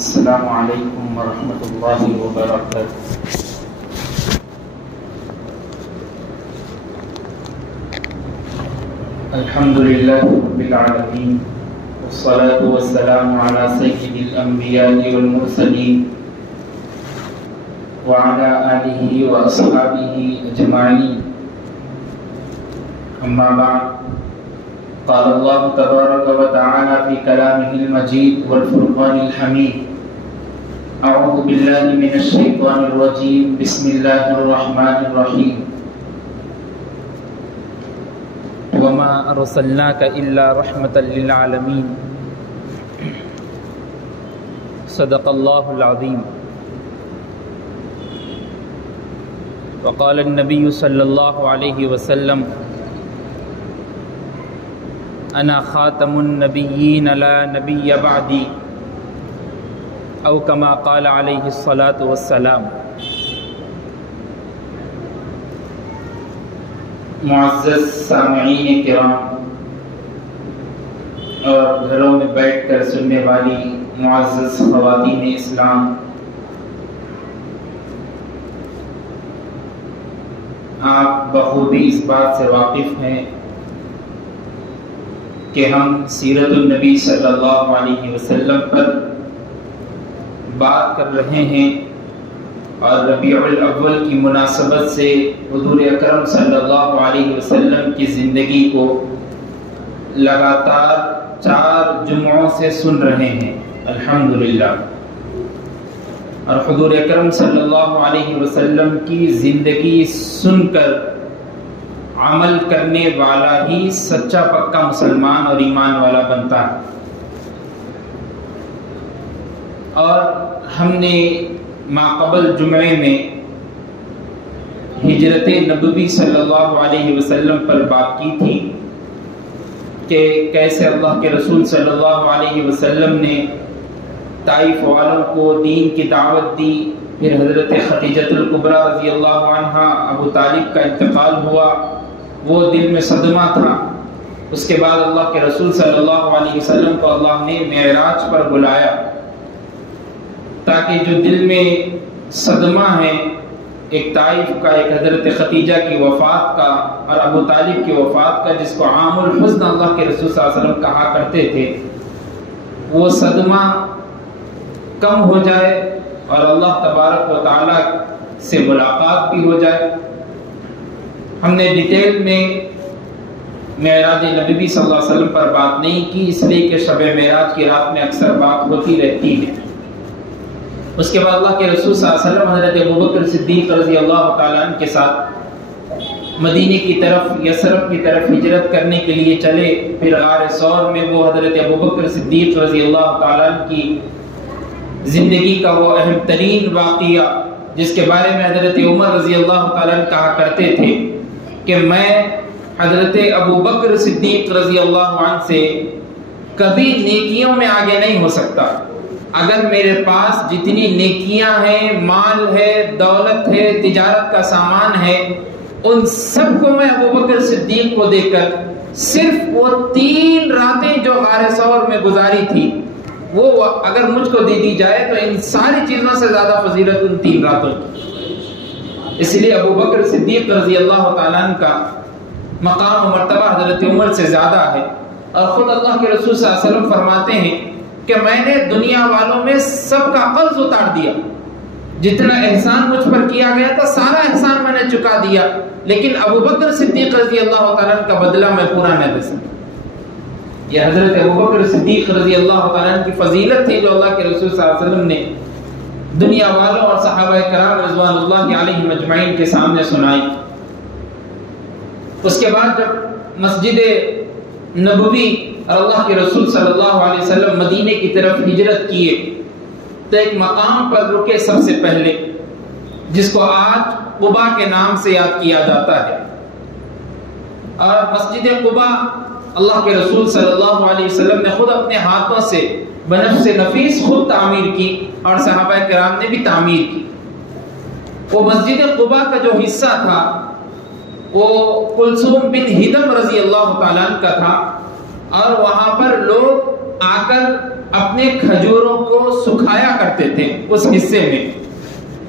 السلام علیکم ورحمۃ اللہ وبرکاتہ۔ الحمد للہ رب العالمین، والصلاة والسلام علی سید الانبیاء والمرسلین وعلی آلہ واصحابہ اجمعین، اما بعد، قال اللہ تبارک و تعالی فی کلامہ المجید والفرقان الحمید، اعوذ باللہ من الشیطان الرجیم، بسم اللہ الرحمن الرحیم، وما ارسلناک الا رحمۃ للعالمین، صدق اللہ العظیم۔ وقال النبی صلی اللہ علیہ وسلم، انا خاتم النبیین لا نبی بعدی، او کما قال علیہ الصلاۃ والسلام۔ معزز سامعین کرام اور گھروں میں بیٹھ کر سننے والی معزز خواتین اسلام، آپ بخوبی اس بات سے واقف ہیں کہ ہم سیرت النبی صلی اللہ علیہ وسلم پر بات کر رہے ہیں، اور ربیع الاول کی مناسبت سے حضور اکرم صلی اللہ علیہ وسلم کی زندگی کو لگاتار 4 جمعوں سے سن رہے ہیں الحمدللہ، اور حضور اکرم صلی اللہ علیہ وسلم کی زندگی سن کر عمل کرنے والا ہی سچا پکا مسلمان اور ایمان والا بنتا ہے۔ اور ہم نے ماقبل جمعے میں ہجرت نبوی صلی اللہ علیہ وسلم پر بات کی تھی کہ کیسے اللہ کے رسول صلی اللہ علیہ وسلم نے طائف والوں کو دین کی دعوت دی، پھر حضرت خدیجہ الکبریٰ رضی اللہ عنہا ابو طالب کا انتقال ہوا، وہ دل میں صدمہ تھا۔ اس کے بعد اللہ کے رسول صلی اللہ علیہ وسلم کو اللہ نے معراج پر بلایا تاکہ جو دل میں صدمہ ہے، ایک طائف کا، ایک حضرت خدیجہ کی وفات کا اور ابو طالب کی وفات کا، جس کو عام الحزن اللہ کے رسول صلی اللہ علیہ وسلم کہا کرتے تھے، وہ صدمہ کم ہو جائے اور اللہ تبارک و تعالی سے ملاقات بھی ہو جائے۔ ہم نے ڈیٹیل میں معراج نبوی صلی اللہ علیہ وسلم پر بات نہیں کی، اس لیے کہ شب معراج کی رات میں اکثر بات ہوتی رہتی ہے۔ اس کے بعد اللہ کے رسول صلی اللہ علیہ وسلم حضرت ابوبکر صدیق رضی اللہ تعالیٰ عنہ کے ساتھ مدینے کی طرف، یثرب کی طرف ہجرت کرنے کے لیے چلے۔ پھر غار ثور میں وہ حضرت ابوبکر صدیق رضی اللہ تعالیٰ عنہ کی زندگی کا وہ اہم ترین واقعہ، جس کے بارے میں حضرت عمر رضی اللہ تعالیٰ عنہ کہا کرتے تھے کہ میں حضرت ابوبکر صدیق رضی اللہ عنہ سے کبھی نیکیوں میں آگے نہیں ہو سکتا۔ اگر میرے پاس جتنی نیکیاں ہیں، مال ہے، دولت ہے، تجارت کا سامان ہے، ان سب کو میں ابوبکر صدیق کو دے کر صرف وہ 3 راتیں جو غار ثور میں گزاری تھی، وہ اگر مجھ کو دے دی جائے تو ان ساری چیزوں سے زیادہ فضیلت ان 3 راتوں کی۔ اس لیے ابوبکر صدیق رضی اللہ تعالیٰ عنہ کا مقام و مرتبہ حضرت عمر سے زیادہ ہے۔ اور خود اللہ کے رسول صلی اللہ علیہ وسلم فرماتے ہیں کہ میں نے دنیا والوں میں سب کا قرض اتار دیا، جتنا احسان مجھ پر کیا گیا تھا سارا احسان میں نے چکا دیا، لیکن ابوبکر صدیق رضی اللہ تعالیٰ عنہ کا بدلہ میں پورا نہ دے سکتا۔ یہ حضرت ابوبکر صدیق رضی اللہ تعالیٰ عنہ کی فضیلت تھی جو اللہ کے رسول صلی اللہ علیہ وسلم نے دنیا والوں اور صحابہ کرام رضوان اللہ علیہم اجمعین کے سامنے سنائی۔ اس کے بعد جب مسجد نبوی اور اللہ کے رسول صلی اللہ علیہ وسلم مدینے کی طرف ہجرت کیے تو ایک مقام پر رکے سب سے پہلے، جس کو آج قباء کے نام سے یاد کیا جاتا ہے۔ اور مسجد قباء اللہ کے رسول صلی اللہ علیہ وسلم نے خود اپنے ہاتھوں سے بنفس نفیس خود تعمیر کی، اور صحابہ کرام نے بھی تعمیر کی۔ وہ مسجد قباء کا جو حصہ تھا وہ کلثوم بن ہدم رضی اللہ تعالیٰ عنہ کا تھا، اور وہاں پر لوگ آ کر اپنے کھجوروں کو سکھایا کرتے تھے اس حصے میں.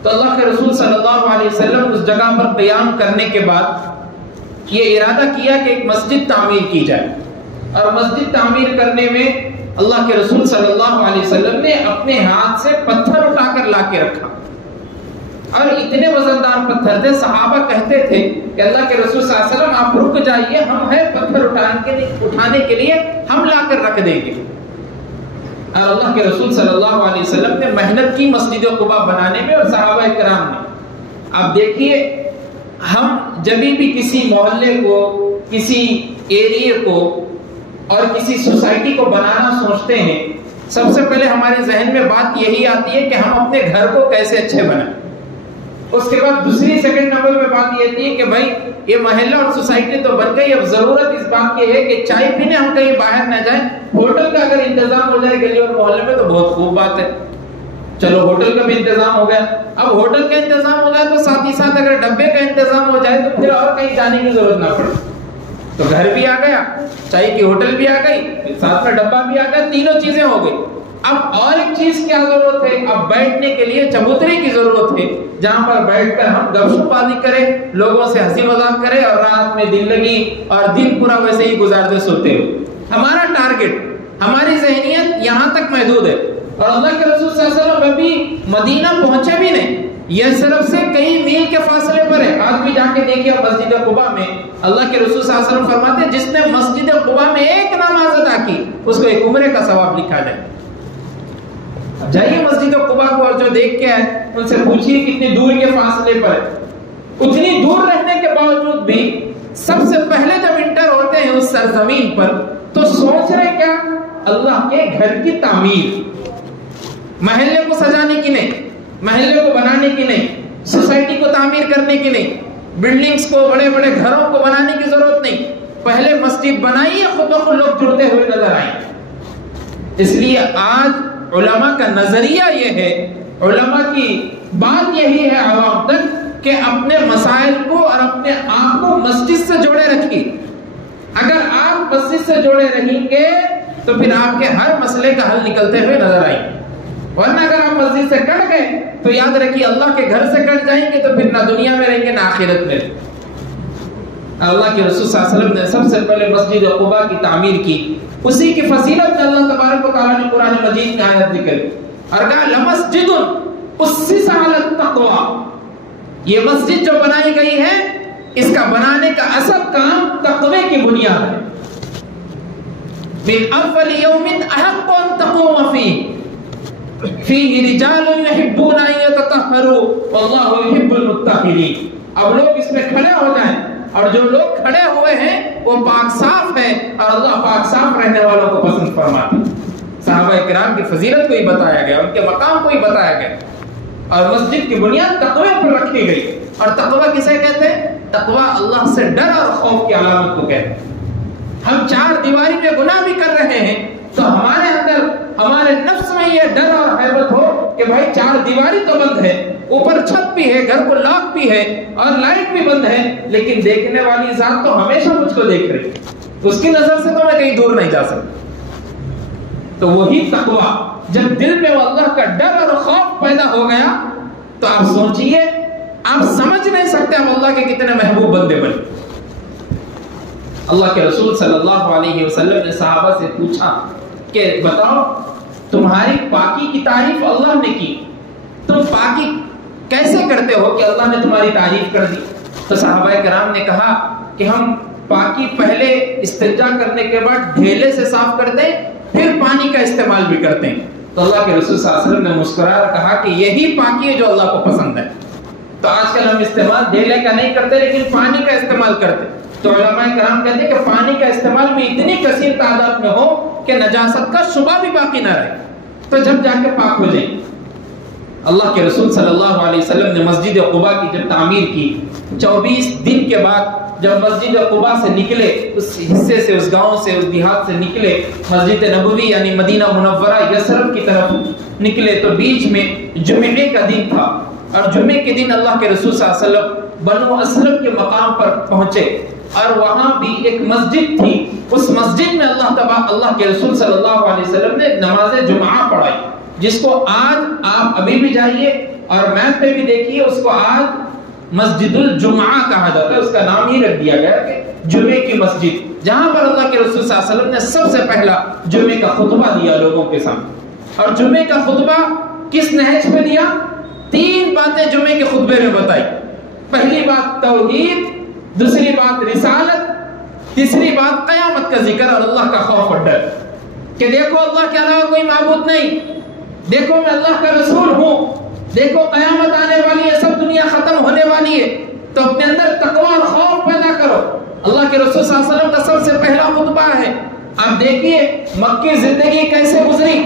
تو اللہ کے رسول صلی اللہ علیہ وسلم اس جگہ پر قیام کرنے کے بعد یہ ارادہ کیا کہ ایک مسجد تعمیر کی جائے. اور مسجد تعمیر کرنے میں اللہ کے رسول صلی اللہ علیہ وسلم نے اپنے ہاتھ سے پتھر اٹھا کر لا کے رکھا. اور اتنے وزندار پتھر تھے, صحابہ کہتے تھے کہ اللہ کے رسول صلی اللہ علیہ وسلم آپ رک جائیے, ہم ہیں پتھر اٹھانے کے لیے ہم لا کر رکھ دیں گے. اور اللہ کے رسول صلی اللہ علیہ وسلم نے محنت کی مسجد قباء بنانے میں اور صحابہ کرام نے. آپ دیکھیے, ہم جب بھی کسی محلے کو, کسی ایریے کو اور کسی سوسائٹی کو بنانا سوچتے ہیں, سب سے پہلے ہمارے ذہن میں بات یہی آتی ہے کہ ہم اپنے گھر کو کیسے اچھے بنائیں. اس کے بعد دوسری سیکنڈ نمبر پہ بات یہ آتی ہے کہ بھائی یہ محلہ اور سوسائٹی تو بن گئی, اب ضرورت اس بات کی ہے کہ چائے پینے ہم کہیں باہر نہ جائیں, ہوٹل کا اگر انتظام ہو جائے گلی اور محلے میں تو بہت خوب بات ہے. چلو ہوٹل کا بھی انتظام ہو گیا. اب ہوٹل کا انتظام ہو گیا تو ساتھ ہی ساتھ اگر ڈبے کا انتظام ہو جائے تو پھر اور کہیں جانے کی ضرورت نہ پڑے. تو گھر بھی آ گیا, چائے کی ہوٹل بھی آ گئی, ساتھ میں ڈبہ بھی آ گیا, تینوں چیزیں ہو گئی. اب اور ایک چیز کیا ضرورت ہے, اب بیٹھنے کے لیے چبوترے کی ضرورت ہے, جہاں پر بیٹھ کر ہم گپ شپ بازی کریں, لوگوں سے ہنسی مذاق کریں اور رات میں دل لگی اور دن پورا ویسے ہی گزارتے سوتے ہو. ہمارا ٹارگٹ, ہماری ذہنیت یہاں تک محدود ہے. اور اللہ کے رسول صلی اللہ علیہ وسلم ابھی مدینہ پہنچے بھی نہیں, یہ صرف سے کئی میل کے فاصلے پر ہے. آج بھی جا کے دیکھیے مسجد قباء میں اللہ کے رسول صلی اللہ علیہ وسلم فرماتے ہیں جس نے مسجد قباء میں ایک نماز ادا کی اس کو ایک عمرے کا ثواب لکھا جائے. جائیے مسجد قباء کو اور جو دیکھ کے آئے ان سے پوچھیے کتنی دور کے فاصلے پر ہے. اتنی دور رہنے کے باوجود بھی سب سے پہلے جب انٹر ہوتے ہیں اس سرزمین پر تو سوچ رہے کیا, اللہ کے گھر کی تعمیر, محلے کو سجانے کی نہیں, محلے کو بنانے کی نہیں, سوسائٹی کو تعمیر کرنے کی نہیں, بلڈنگز کو, بڑے بڑے گھروں کو بنانے کی ضرورت نہیں, پہلے مسجد بنائیے, خود بخود لوگ جڑتے ہوئے نظر آئیں. اس لیے آج علماء کا نظریہ یہ ہے, علماء کی بات یہی ہے عوام تک کہ اپنے مسائل کو اور اپنے آپ کو مسجد سے جوڑے رکھیے. اگر آپ مسجد سے جوڑے رہیں گے تو پھر آپ کے ہر مسئلے کا حل نکلتے ہوئے نظر آئیں گے. ورنہ اگر آپ مسجد سے کٹ گئے تو یاد رکھیے اللہ کے گھر سے کٹ جائیں گے تو پھر نہ دنیا میں رہیں گے نہ آخرت میں. اللہ کے رسول صلی اللہ علیہ وسلم نے سب سے پہلے مسجد قباء کی تعمیر کی. اسی کی فضیلت میں اللہ تبارک و تعالیٰ نے قرآن مجید میں آیت ذکر اور کہا لمسجد اسس علی التقوی, یہ مسجد جو بنائی گئی ہے اس کا بنانے کا اصل کام تقوی کی بنیاد ہے. من اول یوم احق ان تقوم فیہ فیہ رجال یحبون ان یتطہروا واللہ یحب المطہرین. اب لوگ اس میں کھڑے ہو جائیں اور جو لوگ کھڑے ہوئے ہیں وہ پاک صاف ہے اور اللہ پاک صاف رہنے والوں کو پسند فرماتے ہیں. صحابہ کرام کی فضیلت کو ہی بتایا گیا, ان کے مقام کو ہی بتایا گیا, اور مسجد کی بنیاد تقوی پر رکھی گئی. اور تقوی کسے کہتے ہیں؟ تقوی اللہ سے ڈر اور خوف کی علامت کو کہتے ہیں. ہم چار دیواری میں گناہ بھی کر رہے ہیں تو ہمارے اندر, ہمارے نفس میں یہ ڈر اور حیبت ہو کہ بھائی چار دیواری تو بند ہے, اوپر چھت بھی ہے, گھر کو لاک بھی ہے اور لائٹ بھی بند ہے, لیکن دیکھنے والی ذات تو ہمیشہ مجھ کو دیکھ رہی, اس کی نظر سے تو میں کہیں دور نہیں جا سکتا. تو وہی تقوی جب دل میں وہ اللہ کا ڈر اور خوف پیدا ہو گیا تو آپ سوچئے, آپ سمجھ نہیں سکتے آپ اللہ کے کتنے محبوب بندے بنے. اللہ کے رسول صلی اللہ علیہ وسلم نے صحابہ سے پوچھا کہ بتاؤ تمہاری پاکی کی تعریف اللہ نے کی, تم پاکی کیسے کرتے ہو کہ اللہ نے تمہاری تعریف کر دی؟ تو صحابہ کرام نے کہا کہ ہم پاکی پہلے استنجا کرنے کے بعد ڈھیلے سے صاف کرتے ہیں, پھر پانی کا استعمال بھی کرتے ہیں. تو اللہ کے رسول صلی اللہ علیہ وسلم نے مسکرا کر کہا کہ یہی پاکی ہے جو اللہ کو پسند ہے. تو آج کل ہم استعمال ڈھیلے کا نہیں کرتے لیکن پانی کا استعمال کرتے. تو علماء کرام کہتے ہیں کہ پانی کا استعمال بھی اتنی کثیر تعداد میں ہو کہ نجاست کا شبہ بھی باقی نہ رہے, تو جب جا کے پاک ہو جائیں. اللہ کے رسول صلی اللہ علیہ وسلم نے مسجد قباء کی جب تعمیر کی, 24 دن کے بعد جب مسجد قباء سے نکلے, اس حصے سے, اس گاؤں سے, اس دیہات سے نکلے, مسجد نبوی یعنی مدینہ منورہ یثرب کی طرف نکلے, تو بیچ میں جمعے کا دن تھا. اور جمعے کے دن اللہ کے رسول صلی اللہ علیہ وسلم بنو اسلم کے مقام پر پہنچے. اور وہاں بھی ایک مسجد تھی، اس مسجد میں اللہ کے رسول صلی اللہ علیہ وسلم نے نماز جمعہ پڑھائی، جس کو آج آپ ابھی بھی جائیے اور میپ پہ بھی دیکھیے، اس کو آج مسجد الجمعہ کہا جاتا ہے، اس کا نام ہی رکھ دیا گیا کہ جمعے کی مسجد، جہاں پر اللہ کے رسول صلی اللہ علیہ وسلم نے سب سے پہلا جمعے کا خطبہ دیا لوگوں کے سامنے۔ اور جمعے کا خطبہ کس نہج پہ دیا؟ 3 باتیں جمعے کے خطبے میں بتائی۔ پہلی بات توحید، دوسری بات رسالت، تیسری بات قیامت کا ذکر اور اللہ کا خوف اور ڈر، کہ دیکھو اللہ کے علاوہ کوئی معبود نہیں، دیکھو میں اللہ کا رسول ہوں، دیکھو قیامت آنے والی ہے، سب دنیا ختم ہونے والی ہے، تو اپنے اندر تقوی اور خوف پیدا کرو۔ اللہ کے رسول صلی اللہ علیہ وسلم کا سب سے پہلا خطبہ ہے۔ آپ دیکھیے مکی زندگی کیسے گزری،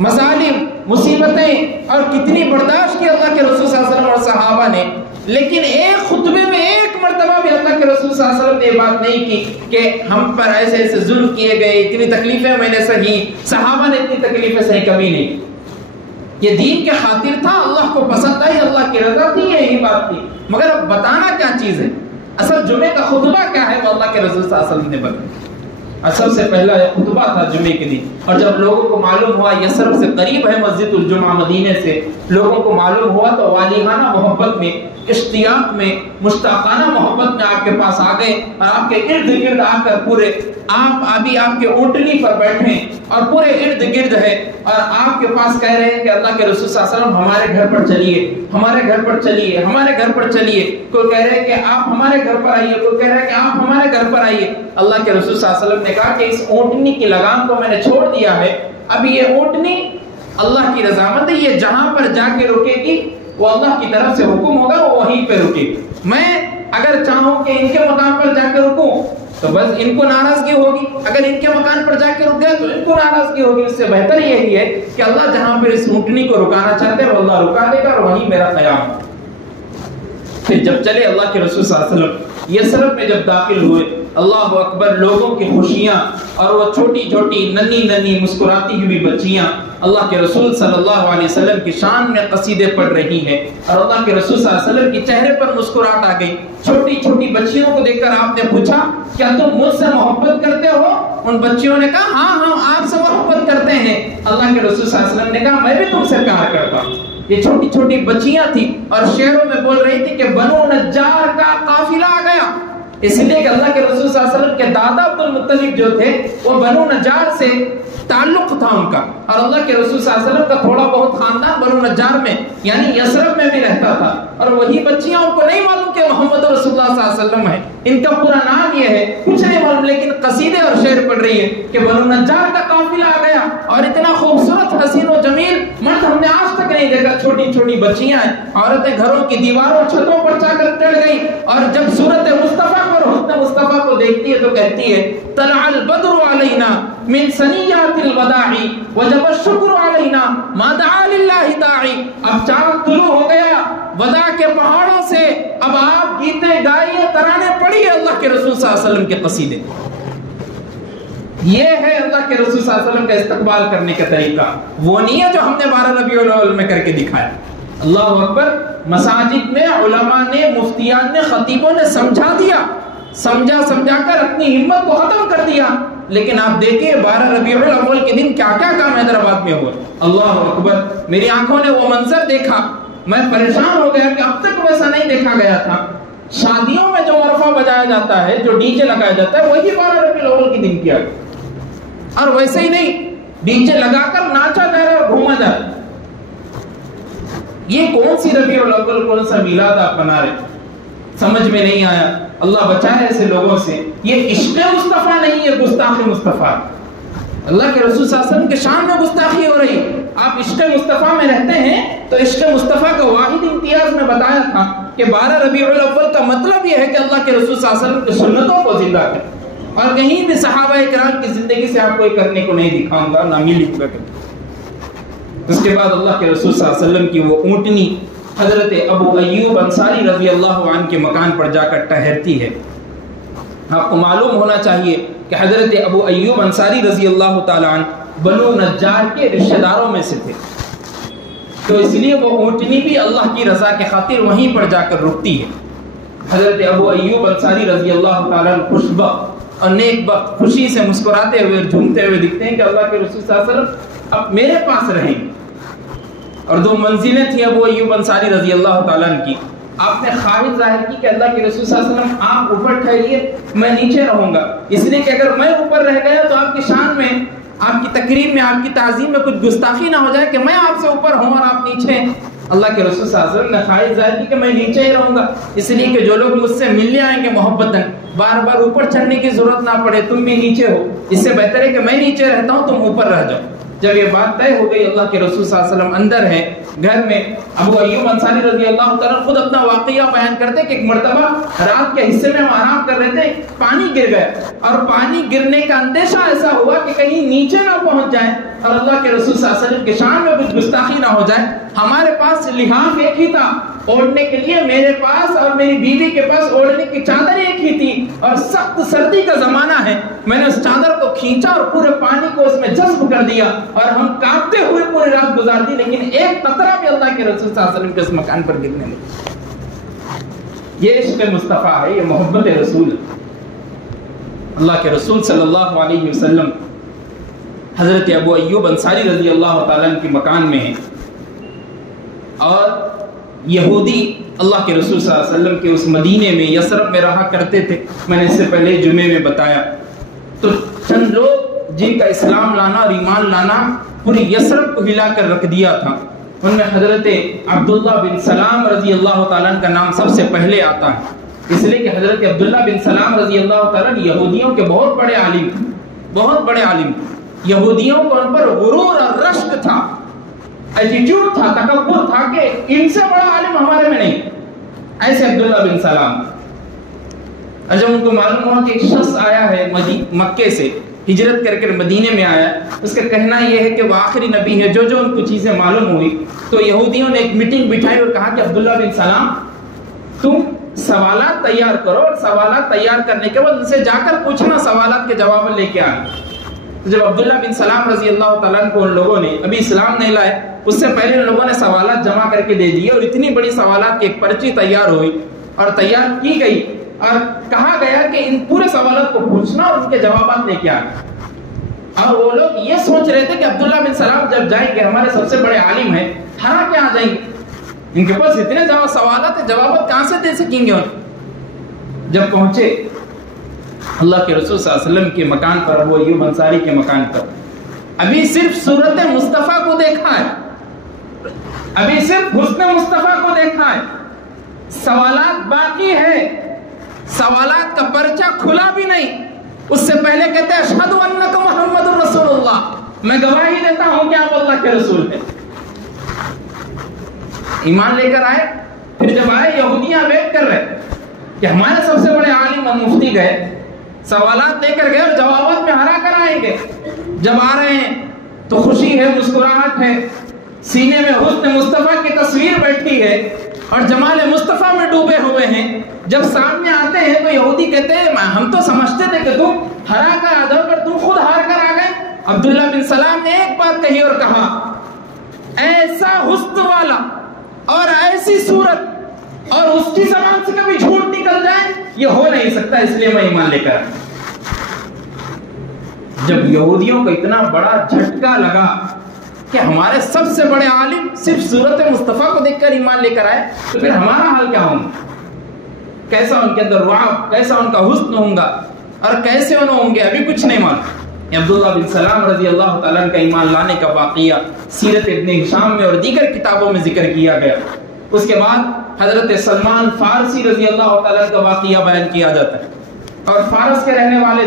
مظالم، مصیبتیں اور کتنی برداشت کی اللہ کے رسول صلی اللہ علیہ وسلم اور صحابہ نے، لیکن ایک خطبے میں ایک مرتبہ بھی اللہ کے رسول صلی اللہ علیہ وسلم نے یہ بات نہیں کی کہ ہم پر ایسے ایسے ظلم کیے گئے، اتنی تکلیفیں میں نے سہی، صحابہ نے اتنی تکلیفیں سہی، کبھی نہیں۔ یہ دین کے خاطر تھا، اللہ کو پسند آئی، اللہ کی رضا تھی، یہی بات تھی۔ مگر اب بتانا کیا چیز ہے، اصل جمعے کا خطبہ کیا ہے، وہ اللہ کے رسول صلی اللہ علیہ وسلم نے بتایا۔ اور سب سے پہلا یہ خطبہ تھا جمعے کے دن، اور جب لوگوں کو معلوم ہوا یثرب سے قریب ہے مسجد الجمعہ مدینے سے، لوگوں کو معلوم ہوا تو والہانہ محبت میں، اشتیاق میں، مشتاقانہ محبت میں آپ کے پاس آ گئے اور آپ کے ارد گرد آ کر پورے آپ کے اونٹنی پر بیٹھے اور پورے ارد گرد ہے اور آپ کے پاس کہہ رہے ہیں کہ اللہ کے رسول صلی اللہ علیہ وسلم ہمارے گھر پر چلیے، ہمارے گھر پر چلیے، ہمارے گھر پر چلیے۔ کوئی کہہ رہے ہیں کہ آپ ہمارے گھر پر آئیے، کوئی کہہ رہا ہے کہ آپ ہمارے گھر پر آئیے۔ اللہ کے رسول صلی اللہ علیہ وسلم نے کہا کہ اس اونٹنی کی لگام کو میں نے چھوڑ دیا ہے، اب یہ اونٹنی اللہ کی رضامند ہے، یہ جہاں پر جا کے رکے گی وہ اللہ کی طرف سے حکم ہوگا، وہ وہیں پہ رکے گی۔ میں اگر چاہوں کہ ان کے مقام پر جا کے رکوں تو بس ان کو ناراضگی ہوگی، اگر ان کے مکان پر جا کے رک گئے تو ان کو ناراضگی ہوگی۔ اس سے بہتر یہی ہے کہ اللہ جہاں پر اس اونٹنی کو رکانا چاہتے ہیں وہ اللہ رکا دے گا اور وہیں میرا قیام۔ پھر جب چلے اللہ کے رسول صلی اللہ علیہ وسلم یثرب میں جب داخل ہوئے، اللہ اکبر، لوگوں کی خوشیاں اور وہ چھوٹی چھوٹی ننھی ننھی مسکراتی ہوئی بچیاں اللہ کے رسول صلی اللہ علیہ وسلم کی شان میں قصیدے پڑھ رہی ہیں اور اللہ کے رسول صلی اللہ علیہ وسلم کے چہرے پر مسکراہٹ آ گئی۔ چھوٹی چھوٹی بچیوں کو دیکھ کر آپ نے پوچھا کیا تم مجھ سے محبت کرتے ہو؟ ان بچیوں نے کہا ہاں ہم آپ سے محبت کرتے ہیں۔ اللہ کے رسول صلی اللہ علیہ وسلم نے کہا میں بھی تم سے پیار کرتا ہوں۔ یہ چھوٹی چھوٹی بچیاں تھیں اور شعروں میں بول رہی تھی کہ بنو نجار کا قافلہ آ گیا، اس لیے کہ اللہ کے رسول صلی اللہ علیہ وسلم کے دادا عبد المطلب جو تھے وہ بنو نجار سے تعلق تھا ان کا، اور اللہ کے رسول صلی اللہ علیہ وسلم کا تھوڑا بہت خاندان بنو نجار میں یعنی یثرب میں بھی رہتا تھا، اور وہی بچیاں ان کو نہیں معلوم کہ محمد رسول اللہ صلی اللہ علیہ وسلم ہے، ان کا پورا نام یہ ہے کچھ نہیں معلوم، لیکن قصیدے اور شعر پڑھ رہی ہے کہ بنو نجار کا قافلہ آ گیا اور اتنا خوبصورت حسین و جمیل مرد ہم نے آج تک نہیں دیکھا۔ چھوٹی چھوٹی بچیاں ہیں، عورتیں گھروں کی دیواروں چھتوں پر جا کر چڑھ گئی اور جب صورت مصطفیٰ پر حسن مصطفیٰ کو دیکھتی ہے تو کہتی ہے طلع البدر علینا من ثنیات الوداع وجب الشکر علینا ما دعا للہ داعی۔ اب چاند طلوع ہو گیا وداع کے پہاڑوں سے، اب آپ گیتیں گائیے، ترانے پڑھیے اللہ کے رسول صلی اللہ علیہ وسلم کے قصیدے۔ یہ ہے اللہ کے رسول صلی اللہ علیہ وسلم کا استقبال کرنے کا طریقہ، وہ نہیں ہے جو ہم نے 12 ربیع الاول میں کر کے دکھایا۔ اللہ اکبر، مساجد میں علماء نے، مفتیان نے، خطیبوں نے سمجھا دیا، سمجھا کر اپنی ہمت کو ختم کر دیا، لیکن آپ دیکھیں 12 ربیع الاول کے دن کیا کیا کام حیدرآباد میں ہوا۔ اللہ اکبر، میری آنکھوں نے وہ منظر دیکھا، میں پریشان ہو گیا کہ اب تک ویسا نہیں دیکھا گیا تھا۔ شادیوں میں جو مرفا بجایا جاتا ہے، جو ڈی جے لگایا جاتا ہے، وہی 12 ربیع الاول کے دن کیا گیا، اور ویسے ہی نہیں ڈی جے لگا کر ناچا جا رہا اور گھوما جا رہا۔ یہ کون سی ربیع الاول، کون سا میلاد آپ بنا رہے، سمجھ میں نہیں آیا۔ اللہ بچائے ایسے لوگوں سے۔ یہ عشق مصطفیٰ نہیں ہے، گستاخ مصطفیٰ۔ اللہ کے رسول صلی اللہ علیہ وسلم کے شان میں گستاخی ہو رہی۔ آپ عشق مصطفیٰ میں رہتے ہیں تو عشق مصطفیٰ کا واحد امتیاز میں بتایا تھا کہ 12 ربیع الاول کا مطلب یہ ہے کہ اللہ کے رسول صلی اللہ علیہ وسلم کی سنتوں کو زندہ کریں، اور کہیں بھی صحابہ کرام کی زندگی سے آپ کو یہ کرنے کو نہیں دکھاؤں گا، نہ ملے گا۔ اس کے بعد اللہ کے رسول صلی اللہ علیہ وسلم کی وہ اونٹنی حضرت ابو ایوب انصاری رضی اللہ عنہ کے مکان پر جا کر ٹھہرتی ہے۔ آپ کو معلوم ہونا چاہیے کہ حضرت ابو ایوب انصاری رضی اللہ تعالی عنہ بنو نجار کے رشتہ داروں میں سے تھے، تو اس لیے وہ اونٹنی بھی اللہ کی رضا کے خاطر وہیں پر جا کر رکتی ہے۔ حضرت ابو ایوب انصاری رضی اللہ تعالیٰ عنہ خوشبخت اور نیک بخت خوشی سے مسکراتے ہوئے جھومتے ہوئے دکھتے ہیں کہ اللہ کے رسول صلی اللہ علیہ وسلم اب میرے پاس رہیں. اور 2 منزلیں تھیں ابو ایوب انصاری رضی اللہ تعالیٰ عنہ کی. آپ نے خواہش ظاہر کی کہ اللہ کے رسول صلی اللہ علیہ وسلم آپ اوپر ٹھہریے, میں نیچے رہوں گا, اس لیے کہ اگر میں اوپر رہ گیا تو آپ کی شان میں, آپ کی تقریب میں, آپ کی تعظیم میں کچھ گستاخی نہ ہو جائے کہ میں آپ سے اوپر ہوں اور آپ نیچے. اللہ کے رسول صلی اللہ علیہ وسلم نے خواہش ظاہر کی کہ میں نیچے ہی رہوں گا, اس لیے کہ جو لوگ مجھ سے ملنے آئیں گے محبتاً, بار بار اوپر چڑھنے کی ضرورت نہ پڑے, تم بھی نیچے ہو, اس سے بہتر ہے کہ میں نیچے رہتا ہوں, تم اوپر رہ جاؤ. جب یہ بات طے ہو گئی, اللہ کے رسول صلی اللہ علیہ وسلم اندر ہے گھر میں. ابو ایوب انصاری رضی اللہ تعالیٰ خود اپنا واقعہ بیان کرتے کہ ایک مرتبہ رات کے حصے میں ہم آرام کر رہے تھے, پانی گر گیا, اور پانی گرنے کا اندیشہ ایسا ہوا کہ کہیں نیچے نہ پہنچ جائے اور اللہ کے رسول صلی اللہ علیہ وسلم کے شان میں کچھ گستاخی نہ ہو جائے. ہمارے پاس لحاف ایک ہی تھا اوڑھنے کے لیے, میرے پاس اور میری بیوی کے پاس اوڑھنے کی چادر ایک ہی تھی, اور سخت سردی کا زمانہ ہے. میں نے اس چادر کو کھینچا اور پورے پانی کو اس میں جذب کر دیا, اور ہم کانپتے ہوئے پوری رات گزار دی, لیکن ایک قطرہ بھی اللہ کے رسول صلی اللہ علیہ وسلم کے اس مکان پر گرنے لگا. یہ عشق مصطفیٰ ہے, یہ محبت رسول. اللہ کے رسول صلی اللہ علیہ وسلم حضرت ابو ایوب انصاری رضی اللہ تعالیٰ عنہ کے مکان میں ہیں, اور یہودی اللہ کے رسول صلی اللہ علیہ وسلم کے اس مدینے میں یثرب میں رہا کرتے تھے. میں نے اس سے پہلے جمعے میں بتایا. تو چند لوگ جن کا اسلام لانا اور ایمان لانا پوری یثرب کو ہلا کر رکھ دیا تھا, ان میں حضرت عبداللہ بن سلام رضی اللہ تعالیٰ عنہ کا نام سب سے پہلے آتا ہے, اس لیے کہ حضرت عبداللہ بن سلام رضی اللہ تعالیٰ عنہ یہودیوں کے بہت بڑے عالم تھے, بہت بڑے عالم تھے. یہودیوں کو ان پر غرور اور رشک تھا, ایٹیٹیوڈ تھا, تکبر تھا کہ ان سے بڑا عالم ہمارے میں نہیں. ایسے عبداللہ بن سلام, اور جب ان کو معلوم ہوا کہ ایک شخص آیا ہے مکے سے ہجرت کر کے مدینے میں آیا, اس کا کہنا یہ ہے کہ وہ آخری نبی ہے, جو ان کو چیزیں معلوم ہوئی, تو یہودیوں نے ایک میٹنگ بٹھائی اور کہا کہ عبداللہ بن سلام تم سوالات تیار کرو, اور سوالات تیار کرنے کے بعد ان سے جا کر پوچھنا, سوالات کے جواب لے کے آنا. جب عبداللہ بن سلام رضی اللہ تعالیٰ عنہ کو ان لوگوں نے, ابھی اسلام نہیں لائے, اس سے پہلے ان لوگوں نے سوالات جمع کر کے دے دیے, اور اتنی بڑی سوالات کی ایک پرچی تیار ہوئی اور تیار کی گئی, اور کہا گیا کہ ان پورے سوالات کو پوچھنا اور ان کے جوابات لے کے آنا. اور وہ لوگ یہ سوچ رہے تھے کہ عبداللہ بن سلام جب جائیں گے, ہمارے سب سے بڑے عالم ہیں, ہرا کے آ جائیں گے, ان کے پاس اتنے سوالات ہیں, جوابات کہاں سے دے سکیں گے. جب پہنچے اللہ کے رسول صلی اللہ علیہ وسلم کے مکان پر, ابو ایوب انصاری کے مکان پر, ابھی صرف صورت مصطفیٰ کو دیکھا ہے, ابھی صرف حسن مصطفیٰ کو دیکھا ہے, سوالات باقی ہے, سوالات کا پرچہ کھلا بھی نہیں. اس سے پہلے کہتے ہیں اشہد انک محمد رسول اللہ, میں گواہی دیتا ہوں کہ آپ اللہ کے رسول ہیں. ایمان لے کر آئے. پھر جب آئے, یہودیاں ویٹ کر رہے کہ ہمارے سب سے بڑے عالم اور مفتی گئے, سوالات لے کر گئے اور جوابات میں ہرا کر آئیں گے. جب آ رہے ہیں تو خوشی ہے, مسکراہٹ ہے, سینے میں حسن مصطفیٰ کی تصویر بیٹھی ہے اور جمال مصطفیٰ میں ڈوبے ہوئے ہیں. جب سامنے آتے ہیں تو یہودی کہتے ہیں ہم تو سمجھتے تھے کہ تم ہرا کر آ جاؤ, پر تم خود ہار کر آ گئے. عبداللہ بن سلام نے ایک بات کہی اور کہا, ایسا حسن والا اور ایسی صورت اور اس کی زبان سے کبھی جھوٹ نکل جائے یہ ہو نہیں سکتا, اس لیے میں ایمان لے کر. جب یہودیوں کو اتنا بڑا جھٹکا لگا کہ ہمارے سب سے بڑے عالم صرف صورت مصطفیٰ کو دیکھ کر ایمان لے کر آئے, تو پھر ہمارا حال کیا ہوگا, کیسا ان کے اندر رعب, کیسا ان کا حسن ہوگا, اور کیسے انہوں ہوں گے, ابھی کچھ نہیں معلوم. عبداللہ بن سلام رضی اللہ تعالیٰ عنہ کا ایمان لانے کا واقعہ سیرت ابن ہشام میں اور دیگر کتابوں میں ذکر کیا گیا. اس کے بعد حضرت سلمان فارسی رضی اللہ تعالیٰ کا واقعہ بیان کیا جاتا ہے, اور فارس کے رہنے والے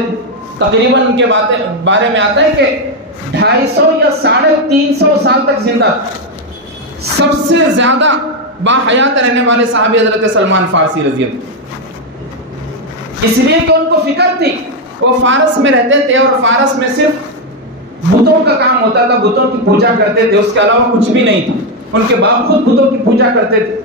تقریباً ان کے بارے میں آتا ہے کہ 250 یا 350 سال تک زندہ. سب سے زیادہ باحیات رہنے والے صحابی حضرت سلمان فارسی رضی اللہ, اس لیے کہ ان کو فکر تھی, وہ فارس میں رہتے تھے اور فارس میں صرف بتوں کا کام ہوتا تھا, بتوں کی پوجا کرتے تھے, اس کے علاوہ کچھ بھی نہیں تھا. ان کے باپ خود بتوں کی پوجا کرتے تھے.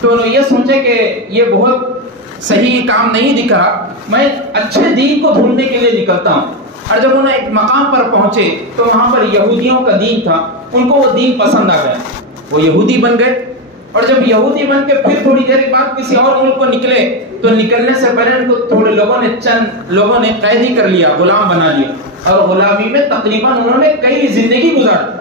تو انہوں نے یہ سوچے کہ یہ بہت صحیح کام نہیں دکھ رہا, میں اچھے دین کو ڈھونڈنے کے لیے نکلتا ہوں. اور جب انہوں ایک مقام پر پہنچے تو وہاں پر یہودیوں کا دین تھا, ان کو وہ دین پسند آ گیا, وہ یہودی بن گئے. اور جب یہودی بن کے پھر تھوڑی دیر بعد کسی اور ملک کو نکلے تو نکلنے سے پہلے ان کو تھوڑے چند لوگوں نے قید ہی کر لیا، غلام بنا لیا، اور غلامی میں تقریباً انہوں نے کئی زندگی گزاری۔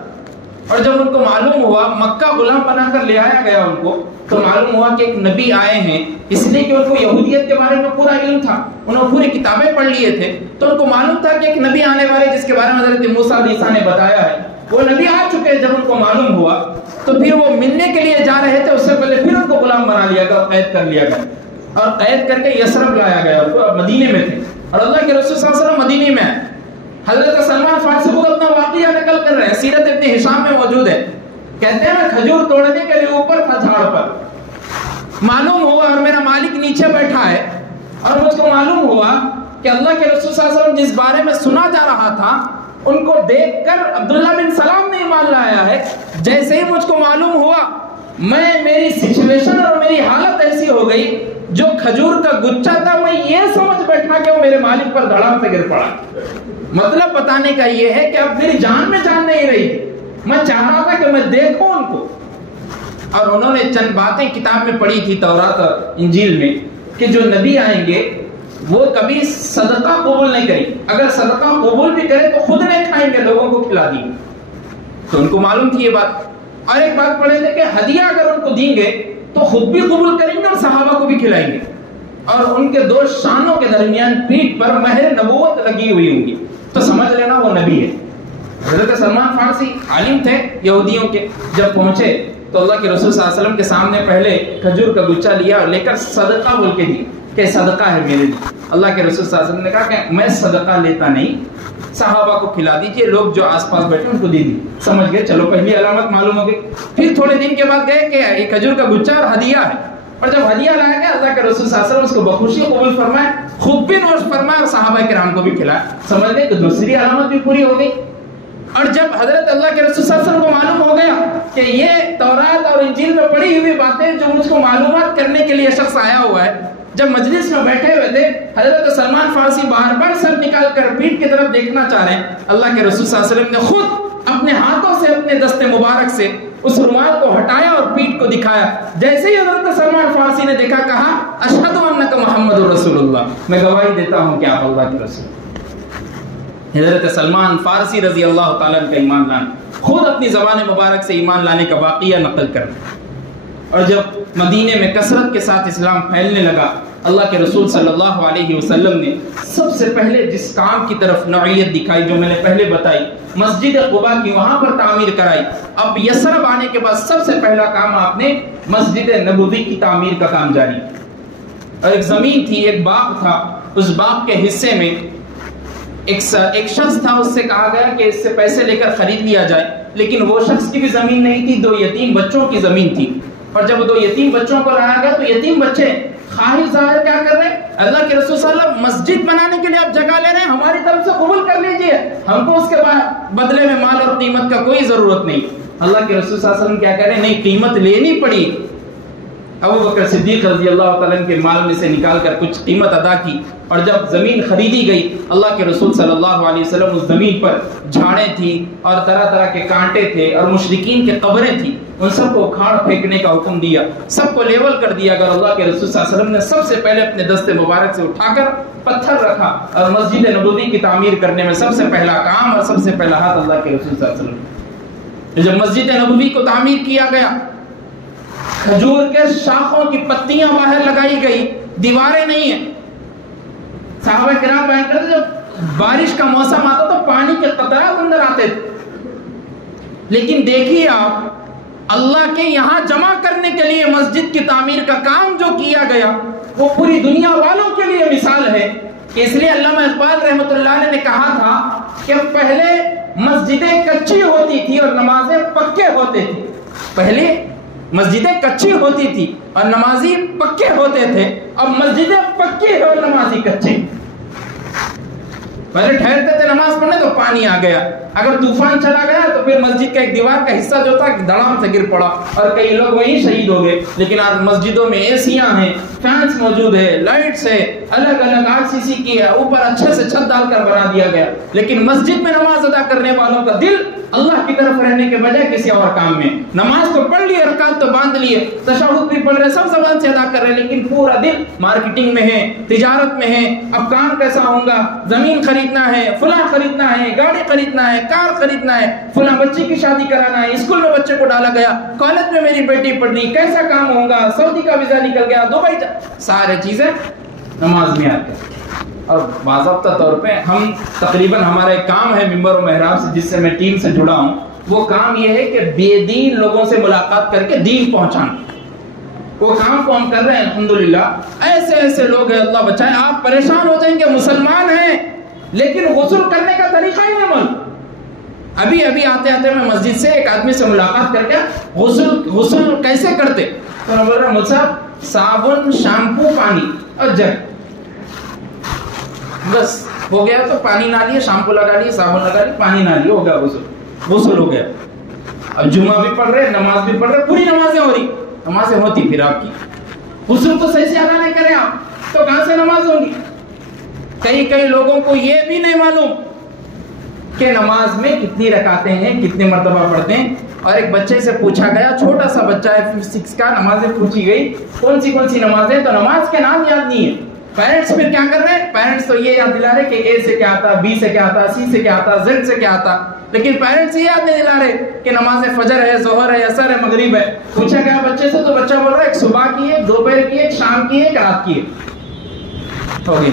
اور جب ان کو معلوم ہوا، مکہ غلام بنا کر لے آیا گیا ان کو، تو معلوم ہوا کہ ایک نبی آئے ہیں، اس لیے کہ ان کو یہودیت کے بارے میں پورا علم تھا، انہوں نے پوری کتابیں پڑھ لیے تھے، تو ان کو معلوم تھا کہ ایک نبی آنے والے جس کے بارے میں حضرت موسیٰ علیہ السلام نے بتایا ہے، وہ نبی آ چکے۔ جب ان کو معلوم ہوا تو پھر وہ ملنے کے لیے جا رہے تھے، اس سے پہلے پھر ان کو غلام بنا لیا گیا، قید کر لیا گیا، اور قید کر کے یثرب لایا گیا، وہ مدینے میں تھے، اور اللہ کے رسول صلی اللہ علیہ وسلم مدینے میں ہیں۔ حضرت سلمان فارسی خود اپنا واقعہ نقل کر رہے ہیں، سیرت ابن ہشام میں موجود ہے، کہتے ہیں میں کھجور توڑنے کے لیے اوپر تھا جھاڑ پر، معلوم ہوا اور میرا مالک نیچے بیٹھا ہے، اور مجھ کو معلوم ہوا کہ اللہ کے رسول صلی اللہ علیہ وسلم جس بارے میں سنا جا رہا تھا ان کو دیکھ کر عبداللہ بن سلام نے ایمان لایا ہے۔ جیسے ہی مجھ کو معلوم ہوا، میری سچویشن اور میری حالت ایسی ہو گئی، جو کھجور کا گچھا تھا میں یہ سمجھ بیٹھا کہ وہ میرے مالک پر دھڑام سے گر پڑا۔ مطلب بتانے کا یہ ہے کہ اب میری جان میں جان نہیں رہی، میں چاہ رہا تھا کہ میں دیکھوں ان کو۔ اور انہوں نے چند باتیں کتاب میں پڑھی تھی، تورات اور انجیل میں، کہ جو نبی آئیں گے وہ کبھی صدقہ قبول نہیں کریں، اگر صدقہ قبول بھی کرے تو خود نہیں کھائیں گے، لوگوں کو کھلا دیں گے۔ تو ان کو معلوم تھی یہ بات۔ اور ایک بات پڑھے تھے کہ ہدیہ اگر ان کو دیں گے تو خود بھی قبول کریں گے اور صحابہ کو بھی کھلائیں گے، اور ان کے دو شانوں کے درمیان پیٹھ پر مہر نبوت لگی ہوئی ہوں گی، تو سمجھ لینا وہ نبی ہے۔ حضرت سلمان فارسی عالم تھے یہودیوں کے، جب پہنچے تو اللہ کے رسول صلی اللہ علیہ وسلم کے سامنے پہلے کھجور کا گچھا لیا اور لے کر صدقہ بول کے دی کہ صدقہ ہے میرے لیے۔ اللہ کے رسول صلی اللہ علیہ وسلم نے کہا کہ میں صدقہ لیتا نہیں، صحابہ کو کھلا دیجئے، لوگ جو آس پاس بیٹھے ان کو دے دی۔ سمجھ گئے، چلو پہلی علامت معلوم ہو گئی۔ پھر تھوڑے دن کے بعد گئے کہ یہ کھجور کا گچھا اور ہدیہ ہے، اور جب ہدیہ لایا گیا اللہ کے رسول صلی اللہ علیہ وسلم اس کو بخوشی قبول فرمائے، خود بھی نوش فرمائے اور صحابہ کرام کو بھی کھلائے۔ سمجھ گئے کہ دوسری علامت بھی پوری ہو گئی۔ اور جب حضرت اللہ کے رسول صلی اللہ علیہ وسلم کو معلوم ہو گیا کہ یہ تورات اور انجیل میں پڑھی ہوئی باتیں جو مجھ کو معلومات کرنے کے لیے شخص آیا ہوا ہے، جب مجلس میں بیٹھے ہوئے تھے، حضرت سلمان فارسی بار بار سر نکال کر پیٹھ کی طرف دیکھنا چاہ رہے ہیں، اللہ کے رسول صلی اللہ علیہ وسلم نے خود اپنے ہاتھوں سے اپنے دست مبارک سے اس رومال کو ہٹایا اور پیٹھ کو دکھایا۔ جیسے ہی حضرت سلمان فارسی نے دیکھا، کہا اشہد انک محمد رسول اللہ، میں گواہی دیتا ہوں کہ آپ اللہ کے رسول۔ حضرت سلمان فارسی رضی اللہ تعالیٰ کا ایمان لانا، خود اپنی زبان مبارک سے ایمان لانے کا واقعہ نقل کرنا۔ اور جب مدینے میں کثرت کے ساتھ اسلام پھیلنے لگا، اللہ کے رسول صلی اللہ علیہ وسلم نے سب سے پہلے جس کام کی طرف نوعیت دکھائی، جو میں نے پہلے بتائی، مسجد قباء کی وہاں پر تعمیر کرائی۔ اب یثرب آنے کے بعد سب سے پہلا کام آپ نے مسجد نبوی کی تعمیر کا کام جاری۔ اور ایک زمین تھی، ایک باغ تھا، اس باغ کے حصے میں ایک شخص تھا، اس سے کہا گیا کہ اس سے پیسے لے کر خرید لیا جائے، لیکن وہ شخص کی بھی زمین نہیں تھی، دو یتیم بچوں کی زمین تھی۔ اور جب دو یتیم بچوں کو لایا گیا تو یتیم بچے خواہش ظاہر کیا کر رہے ہیں، اللہ کے رسول صلی اللہ علیہ وسلم مسجد بنانے کے لیے آپ جگہ لے رہے ہیں، ہماری طرف سے قبول کر لیجئے، ہم کو اس کے بعد بدلے میں مال اور قیمت کا کوئی ضرورت نہیں۔ اللہ کے رسول صلی اللہ علیہ وسلم کیا کہہ رہے ہیں، نہیں، قیمت لینی پڑی۔ ابو بکر صدیق رضی اللہ تعالیٰ کے مال میں سے نکال کر کچھ قیمت ادا کی، اور جب زمین خریدی گئی، اللہ کے رسول صلی اللہ علیہ وسلم اس زمین پر جھاڑیں تھی اور طرح طرح کے کانٹے تھے اور مشرکین کے قبریں تھیں، ان سب کو اکھاڑ پھینکنے کا حکم دیا، سب کو لیول کر دیا گیا۔ اللہ کے رسول صلی اللہ علیہ وسلم نے سب سے پہلے اپنے دست مبارک سے اٹھا کر پتھر رکھا، اور مسجد نبوی کی تعمیر کرنے میں سب سے پہلا کام اور سب سے پہلا ہاتھ اللہ کے رسول صلی اللہ علیہ وسلم۔ جب مسجد نبوی کو تعمیر کیا گیا، کھجور کے شاخوں کی پتیاں باہر لگائی گئی، دیواریں نہیں ہیں۔ صحابہ کرام بیان کرتے جب بارش کا موسم آتا تو پانی کے قطرات اندر آتے تھے، لیکن دیکھیے آپ، اللہ کے یہاں جمع کرنے کے لیے مسجد کی تعمیر کا کام جو کیا گیا وہ پوری دنیا والوں کے لیے مثال ہے۔ اس لیے علامہ اقبال رحمۃ اللہ علیہ نے کہا تھا کہ پہلے مسجدیں کچی ہوتی تھی اور نمازیں پکے ہوتے تھے، پہلے مسجدیں کچی ہوتی تھی اور نمازی پکے ہوتے تھے، اب مسجدیں پکی ہے اور نمازی کچے۔ پہلے ٹھہرتے تھے نماز پڑھنے تو پانی آ گیا، اگر طوفان چلا گیا تو پھر مسجد کا ایک دیوار کا حصہ جو تھا دھڑام سے گر پڑا اور کئی لوگ وہیں شہید ہو گئے۔ لیکن آج مسجدوں میں اے سیاں ہیں، فینس موجود ہے، لائٹس ہے، الگ الگ RCC کی ہے، اوپر اچھے سے چھت ڈال کر بنا دیا گیا، لیکن مسجد میں نماز ادا کرنے والوں کا دل اللہ کی طرف رہنے کے بجائے کسی اور کام میں. نماز تو پڑھ لی، رکعت تو باندھ لیے، تشہد بھی پڑھ رہے، سب زبان سے ادا کر رہے، لیکن پورا دل مارکیٹنگ میں ہے، تجارت میں ہے. اب کام کیسا ہوگا، زمین خریدنا ہے، فلاں خریدنا ہے، گاڑی خریدنا ہے، کار خریدنا ہے، فلاں بچی کی شادی کرانا ہے، اسکول میں بچے کو ڈالا گیا، کالج میں میری بیٹی پڑھ رہی، کیسا کام ہوگا، سعودی کا ویزا نکل گیا، دبئی سارے چیزیں نماز میں آتے ہیں. اور باضابطہ طور پہ ہم تقریباً ہمارا ایک کام ہے ممبر و محراب سے، جس سے میں ٹیم سے جڑا ہوں، وہ کام یہ ہے کہ بے دین لوگوں سے ملاقات کر کے دین پہنچانا. وہ کام کو ہم کر رہے ہیں الحمدللہ. ایسے ایسے لوگ ہیں، اللہ بچائے، آپ پریشان ہو جائیں گے، مسلمان ہیں لیکن غسل کرنے کا طریقہ ہی نہیں معلوم. ابھی آتے آتے میں مسجد سے ایک آدمی سے ملاقات کر کے غسل کیسے کرتے، تو میں بول رہا مجھ صاحب صابن، شیمپو، پانی اور جگ، بس ہو گیا. تو پانی نہ لیے، شیمپو لگا لیے، صابن لگا لیے، پانی نہ لیے، ہو گیا غسل ہو گیا. اب جمعہ بھی پڑھ رہے، نماز بھی پڑھ رہے، پوری نمازیں ہو رہی، نمازیں ہوتی پھر آپ کی غسل تو صحیح سے ادا نہیں کرے آپ تو کہاں سے نماز ہوگی. کئی لوگوں کو یہ بھی نہیں معلوم کہ نماز میں کتنی رکعتیں ہیں، کتنے مرتبہ پڑھتے ہیں. اور ایک بچے سے پوچھا گیا، چھوٹا سا بچہ ہے 5th 6 کا، نمازیں پوچھی گئی کون سی نمازیں، تو نماز کے نام یاد نہیں ہے. پیرنٹس پھر کیا کر رہے ہیں، پیرنٹس تو یہ یاد دلا رہے کہ A سے کیا آتا، B سے کیا آتا، C سے کیا آتا، Z سے کیا آتا، لیکن پیرنٹس یہ یاد نہیں دلا رہے کہ نماز فجر ہے، ظہر ہے، عصر ہے، مغرب ہے. پوچھا گیا بچے سے تو بچہ بول رہا ہے ایک صبح کی ہے، ایک دوپہر کی ہے، ایک شام کی ہے، ایک رات کی ہے. ہو گئی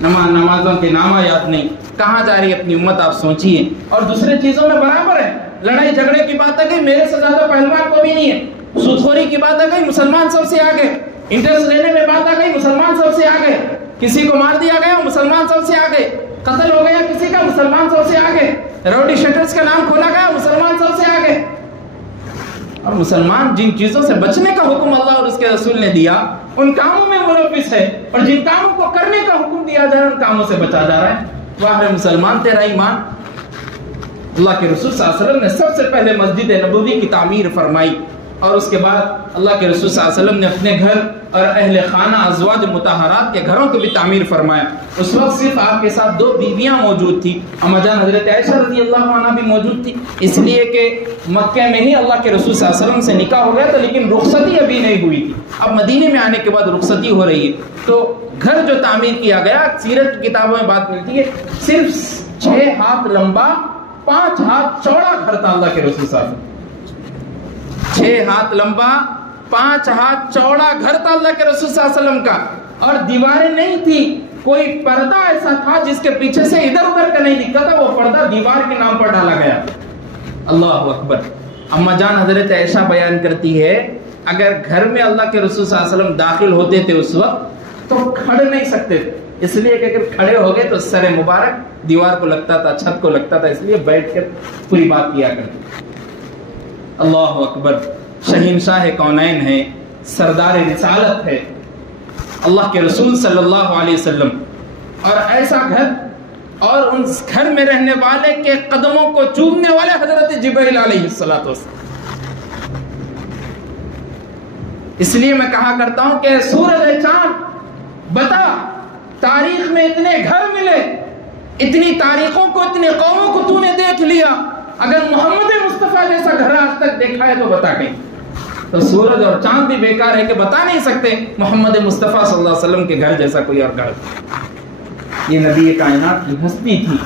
نمازوں کے نام یاد نہیں. کہاں جا رہی ہے اپنی امت، آپ سوچیے. اور دوسرے چیزوں میں برابر ہے، لڑائی جھگڑے کی بات آ گئی، میرے سے زیادہ پہلوان کوئی نہیں ہے. سودخوری کی بات آ گئی، مسلمان سب سے آگے. انٹرسٹ لینے میں بات آ گئی، مسلمان سب سے آگے. کسی کو مار دیا گیا، مسلمان سب سے آگے. قتل ہو گیا کسی کا، مسلمان سب سے آگے. راؤڈی شیٹرز کا نام کھولا گیا، مسلمان سب سے آگے. اور مسلمان جن چیزوں سے بچنے کا حکم اللہ اور اس کے رسول نے دیا، ان کاموں میں ملوث ہے، اور جن کاموں کو کرنے کا حکم دیا جا رہا ہے ان کاموں سے بچا جا رہا ہے. واہ مسلمان، تیرا ایمان. اللہ کے رسول صلی اللہ علیہ وسلم نے سب سے پہلے مسجد نبوی کی تعمیر فرمائی، اور اس کے بعد اللہ کے رسول صلی اللہ علیہ وسلم نے اپنے گھر اور اہل خانہ ازواج مطہرات کے گھروں کو بھی تعمیر فرمایا. اس وقت صرف آپ کے ساتھ 2 بیویاں موجود تھی. اما جان حضرت عائشہ رضی اللہ عنہ بھی موجود تھی، اس لیے کہ مکہ میں ہی اللہ کے رسول صلی اللہ علیہ وسلم سے نکاح ہو گیا تھا، لیکن رخصتی ابھی نہیں ہوئی تھی. اب مدینے میں آنے کے بعد رخصتی ہو رہی ہے. تو گھر جو تعمیر کیا گیا، سیرت کی کتابوں میں بات ملتی ہے، صرف 6 ہاتھ لمبا 5 ہاتھ چوڑا گھر تھا اللہ کے رسول صلی اللہ علیہ وسلم. 6 ہاتھ لمبا 5 ہاتھ چوڑا گھر تھا اللہ کے رسول صلی اللہ علیہ وسلم کا. اور دیواریں نہیں تھی، کوئی پردہ ایسا تھا جس کے پیچھے سے ادھر ادھر کا نہیں دکھتا تھا، وہ پردہ دیوار کے نام پر ڈالا گیا. اللہ اکبر. اما جان حضرت عائشہ بیان کرتی ہے، اگر گھر میں اللہ کے رسول صلی اللہ علیہ وسلم داخل ہوتے تھے اس وقت تو کھڑ نہیں سکتے تھے، اس لیے کہ اگر کھڑے ہو گئے تو سر مبارک دیوار کو لگتا تھا، چھت کو لگتا تھا، اس لیے بیٹھ کر پوری بات کیا کرتے. اللہ اکبر. شہنشاہ کونین ہے، سردار رسالت ہے اللہ کے رسول صلی اللہ علیہ وسلم. اور ایسا گھر اور ان گھر میں رہنے والے کے قدموں کو چومنے والے حضرت جبرائیل علیہ الصلوۃ والسلام. اس لیے میں کہا کرتا ہوں کہ سورج چاند بتا، تاریخ میں اتنے گھر ملے، اتنی تاریخوں کو، اتنی قوموں کو تو نے دیکھ لیا، اگر محمد مصطفیٰ جیسا گھر آج تک دیکھا ہے تو بتا کہیں. تو سورج اور چاند بھی بیکار ہے کہ بتا نہیں سکتے محمد مصطفیٰ صلی اللہ علیہ وسلم کے گھر جیسا کوئی اور گھر. یہ نبی کائنات کی ہستی تھی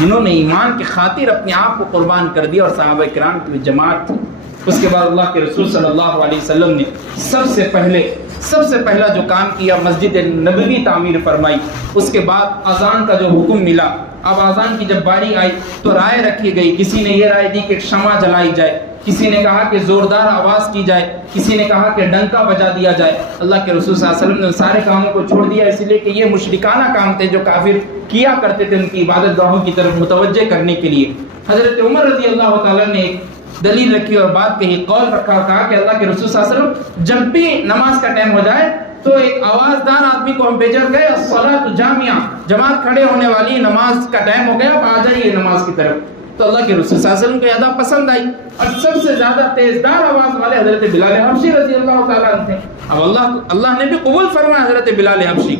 جنہوں نے ایمان کی خاطر اپنے آپ کو قربان کر دیا، اور صحابہ کرام کی جماعت تھی. اس کے بعد اللہ کے رسول صلی اللہ علیہ وسلم نے سب سے پہلا جو کام کیا، مسجد نبوی تعمیر فرمائی. اس کے بعد اذان کا جو حکم ملا، اب اذان کی جب باری آئی تو رائے رکھی گئی. کسی نے یہ رائے دی کہ شمع جلائی جائے، کسی نے کہا کہ زوردار آواز کی جائے، کسی نے کہا کہ ڈنکا بجا دیا جائے. اللہ کے رسول صلی اللہ علیہ وسلم نے سارے کاموں کو چھوڑ دیا، اس لیے کہ یہ مشرکانہ کام تھے جو کافر کیا کرتے تھے ان کی عبادت گاہوں کی طرف متوجہ کرنے کے لیے. حضرت عمر رضی اللہ تعالیٰ نے ایک دلیل رکھی اور بات کہی، قول رکھا اور کہا کہ اللہ کے رسول صلی اللہ علیہ وسلم جب بھی نماز کا ٹائم ہو جائے تو ایک آوازدار آدمی کو ہم بھیجر گئے، الصلاۃ جامعہ، جماعت کھڑے ہونے والی، نماز کا ٹائم ہو گیا، اب آ جائیے نماز کی طرف. تو اللہ کے رسول صلی اللہ علیہ وسلم کو ادا پسند آئی، اور سب سے زیادہ تیزدار آواز والے حضرت بلال حبشی رضی اللہ تعالیٰ عنہ تھے. اب اللہ نے بھی قبول فرمایا حضرت بلال حبشی.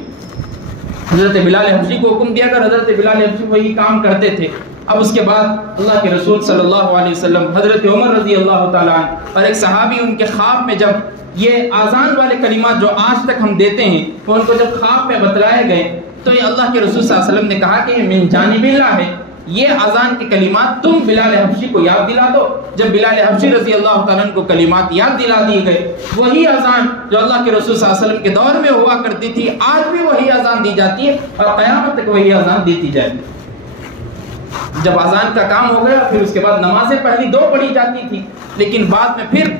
حضرت بلال حبشی کو حکم دیا کر، حضرت بلال حبشی وہی کام کرتے تھے۔ اب اس کے بعد اللہ کے رسول صلی اللہ علیہ وسلم، حضرت عمر رضی اللہ تعالیٰ عنہ اور ایک صحابی ان کے خواب میں جب یہ آذان والے کلمات جو آج تک ہم دیتے ہیں وہ ان کو جب خواب میں بتلائے گئے تو یہ اللہ کے رسول صلی اللہ علیہ وسلم نے کہا کہ یہ من جانب اللہ ہے، یہ آذان کے کلمات تم بلال حبشی کو یاد دلا دو۔ جب بلال حبشی رضی اللہ تعالیٰ عنہ کو کلمات یاد دلا دیے گئے، وہی آذان جو اللہ کے رسول صلی اللہ علیہ وسلم کے دور میں ہوا کرتی تھی آج بھی وہی آذان دی جاتی ہے اور قیامت تک وہی آذان دیتی جائے گی۔ جب آذان کا کام ہو گیا پھر اس کے بعد نمازیں پہلی 2 پڑھی جاتی تھی، لیکن بعد میں پھر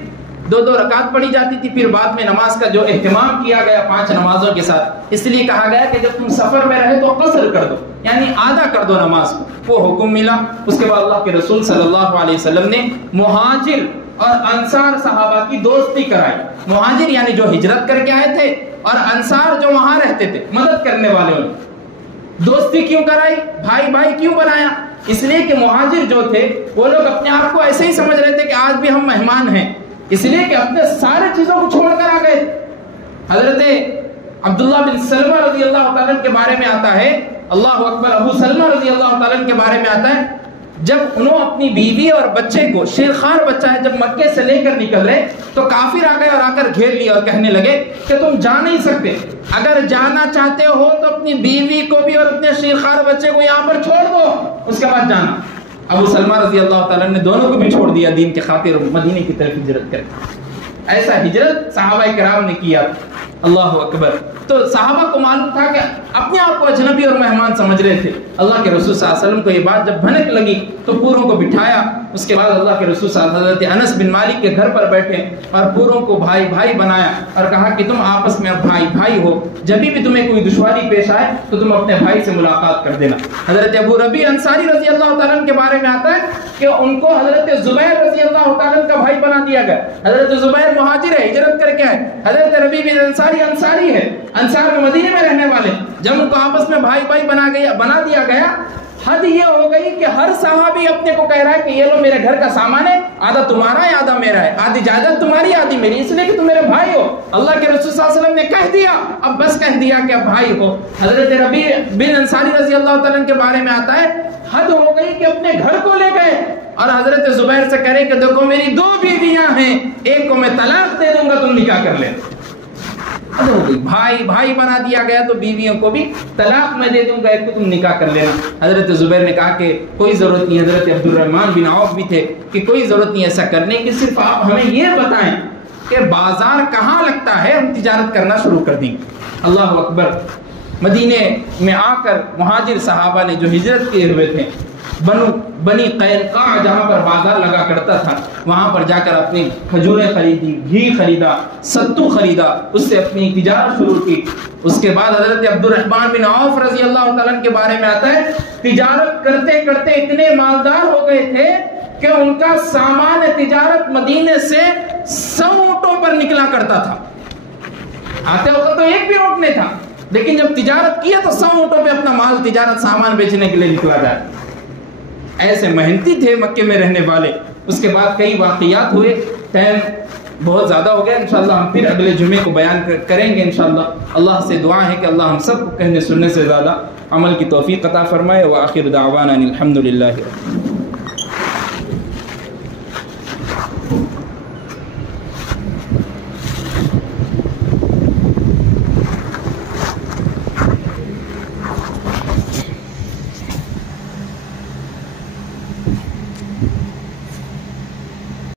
2 رکعت پڑھی جاتی تھی، پھر بعد میں نماز کا جو اہتمام کیا گیا 5 نمازوں کے ساتھ، اس لیے کہا گیا کہ جب تم سفر میں رہے تو قصر کر دو، یعنی آدھا کر دو نماز کو، وہ حکم ملا۔ اس کے بعد اللہ کے رسول صلی اللہ علیہ وسلم نے مہاجر اور انصار صحابہ کی دوستی کرائی۔ مہاجر یعنی جو ہجرت کر کے آئے تھے، اور انصار جو وہاں رہتے تھے مدد کرنے والے، ان دوستی کیوں کرائی، بھائی بھائی کیوں بنایا؟ اس لیے کہ مہاجر جو تھے وہ لوگ اپنے آپ کو ایسے ہی سمجھ رہے تھے کہ آج بھی ہم مہمان ہیں، اس لیے کہ اپنے سارے چیزوں کو چھوڑ کر آ گئے۔ حضرت عبداللہ بن سلمہ رضی اللہ تعالیٰ کے بارے میں آتا ہے، اللہ اکبر، ابو سلمہ رضی اللہ تعالیٰ کے بارے میں آتا ہے، جب انہوں اپنی بیوی اور بچے کو، شیرخوار بچہ ہے، جب مکے سے لے کر نکل رہے تو کافر آ گئے اور آ کر گھیر لیا اور کہنے لگے کہ تم جا نہیں سکتے، اگر جانا چاہتے ہو تو اپنی بیوی کو بھی اور اپنے شیرخوار بچے کو یہاں پر چھوڑ دو، اس کے بعد جانا۔ ابو سلمہ رضی اللہ تعالیٰ نے دونوں کو بھی چھوڑ دیا دین کے خاطر، مدینے کی طرف ہجرت کر۔ ایسا ہجرت صحابہ کرام نے کیا، اللہ اکبر۔ تو صحابہ کو معلوم تھا کہ اپنے آپ کو اجنبی اور مہمان سمجھ رہے تھے۔ اللہ کے رسول صلی اللہ علیہ وسلم کو یہ بات جب بھنک لگی تو پوروں کو بٹھایا۔ اس کے بعد اللہ کے رسول صلی اللہ علیہ وسلم حضرت انس بن مالک کے گھر پر بیٹھے اور پوروں کو بھائی بھائی بنایا اور کہا کہ تم آپس میں بھائی بھائی ہو، جب بھی تمہیں کوئی دشواری پیش آئے تو تم اپنے بھائی سے ملاقات کر دینا۔ حضرت ابو ربیع انصاری رضی اللہ تعالیٰ کے بارے میں آتا ہے کہ ان کو حضرت زبیر رضی اللہ تعالیٰ کا بھائی بنا دیا گیا۔ حضرت زبیر مہاجر ہے، ہجرت کر کے آئے، حضرت ربیع بن انصاری انصاری ہے، انصار میں مدینے میں رہنے والے، جب ان کو آپس میں بھائی بھائی بنا دیا گیا، حد یہ ہو گئی کہ ہر صحابی اپنے کو کہہ رہا ہے کہ یہ لو میرے گھر کا سامان ہے، آدھا تمہارا ہے آدھا میرا ہے، آدھی جائیداد تمہاری آدھی میری، اس لیے کہ تم میرے بھائی ہو۔ اللہ کے رسول صلی اللہ علیہ وسلم نے کہہ دیا، اب بس کہہ دیا کہ اب بھائی ہو۔ حضرت ربیع بن انصاری رضی اللہ تعالیٰ کے بارے میں آتا ہے، حد ہو گئی کہ اپنے گھر کو لے گئے اور حضرت زبیر سے کہہ رہے کہ دیکھو میری 2 بیویاں ہیں، ایک کو میں طلاق دے دوں گا، تم نکاح کر لے۔ بھائی بھائی بنا دیا گیا تو بیویوں کو بھی طلاق میں دے دوں گا، ایک کو تم نکاح کر لینا۔ حضرت زبیر نے کہا کہ کوئی ضرورت نہیں، حضرت عبد الرحمن بن عوف بھی تھے کہ کوئی ضرورت نہیں ایسا کرنے کی، صرف آپ ہمیں یہ بتائیں کہ بازار کہاں لگتا ہے، ہم تجارت کرنا شروع کر دیں۔ اللہ اکبر۔ مدینے میں آ کر مہاجر صحابہ نے جو ہجرت کیے ہوئے تھے، بنی قینقاع جہاں پر بازار لگا کرتا تھا، وہاں پر جا کر اپنی کھجوریں خریدی، گھی خریدا، ستو خریدا، اس سے اپنی تجارت شروع کی۔ اس کے بعد حضرت عبد الرحمن بن عوف رضی اللہ تعالیٰ کے بارے میں آتا ہے، تجارت کرتے کرتے اتنے مالدار ہو گئے تھے کہ ان کا سامان تجارت مدینے سے 100 اونٹوں پر نکلا کرتا تھا۔ آتے وقت تو ایک بھی اونٹ نہیں تھا، لیکن جب تجارت کیا تو 100 اونٹوں پہ اپنا مال تجارت سامان بیچنے کے لیے نکلا جائے۔ ایسے محنتی تھے مکے میں رہنے والے۔ اس کے بعد کئی واقعات ہوئے، ٹائم بہت زیادہ ہو گیا، انشاءاللہ ہم پھر اگلے جمعے کو بیان کریں گے انشاءاللہ۔ اللہ سے دعا ہے کہ اللہ ہم سب کو کہنے سننے سے زیادہ عمل کی توفیق عطا فرمائے۔ وآخر دعوانا الحمدللہ۔